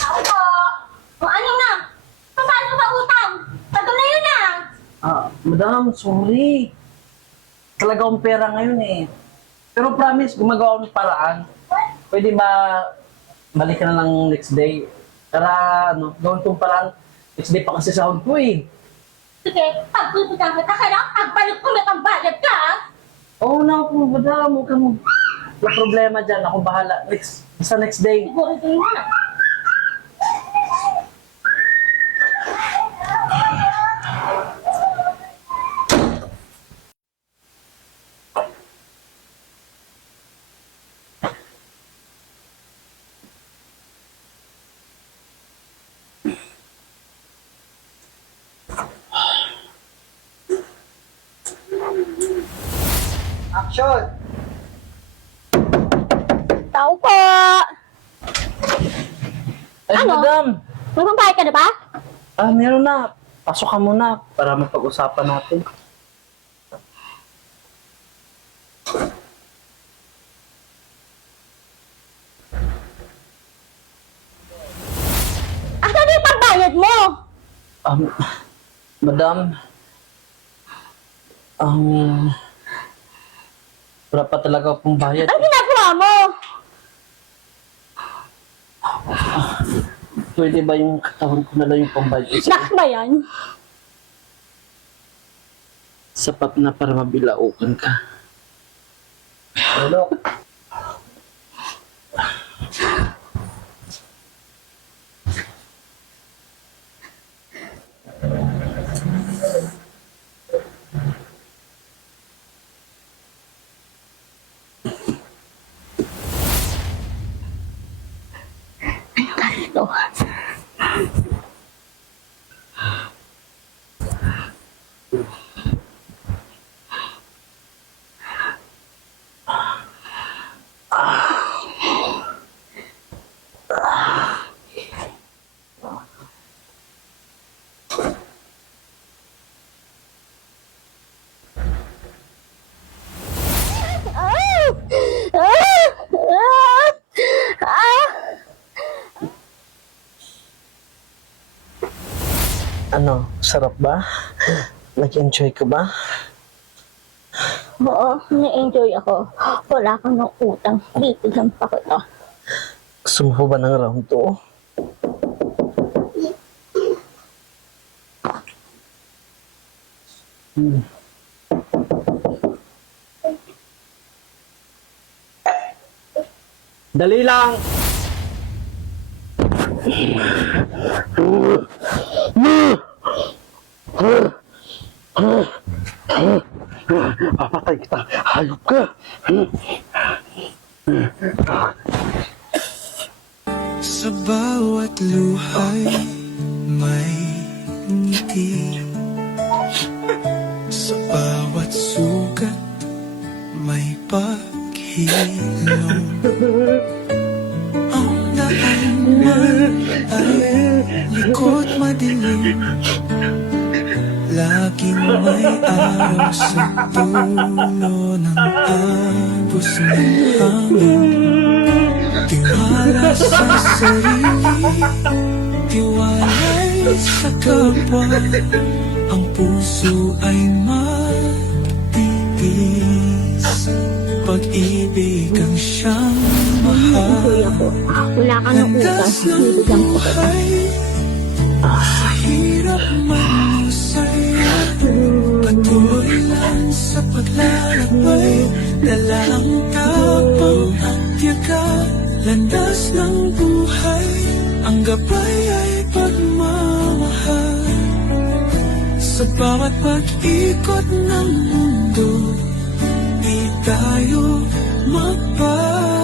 Ako po. O ano na? Paano ba utang? Tagal na yun ah. Madam, sorry. Talaga akong pera ngayon eh. Pero promise, gumagawa akong paraan. Pwede ba balik ka na lang next day? Para gawin kong paraan. Next day pa kasi sahod ko eh. Sige, pagbibigyan kita ka lang, pagbalik ko na bayad ka ah. Oo na po, madam. Huwag kang wala problema dyan. Ako bahala. Basta next day. Siguro kayo na. Action! Tao po. Ay, Ano? madam. May pambayad ka na ba? Meron na. Pasok ka muna para mapag-usapan natin. Asan yung pambayad mo? Madam, wala pa talaga akong bayad. Ang ginagawa mo? Pwede ba yung katawan ko na lang yung pambayad? Snacks ba yan? Sapat na para mabilaukan ka. Ano? Ito. Ano, sarap ba? Nag-enjoy ka ba? Oo, na-enjoy ako. Wala kang ng utang. Bibigyan pa kita. Gusto mo ba ng round 2? Dali lang! Papatay kita! Hayop ka! Sa bawat luhay may ngiti, sa bawat sugat may paghilom. Ang daan man ay likod madilim, laging may araw sa dulo ng agos ng hangin. Tiwala sa sarili, tiwalay sa kapwa, ang puso ay matitis, pag-ibig ang siyang mahal. Wala kang ng utang. Bibigyan ko kita. Sa hirap man o saya, patuloy lang sa paglalakbay, dala ang tapang at tiyaga, landas ng buhay, ang gabay ay pagmamahal. Sa bawat pag-ikot ng mundo, di tayo magbabago.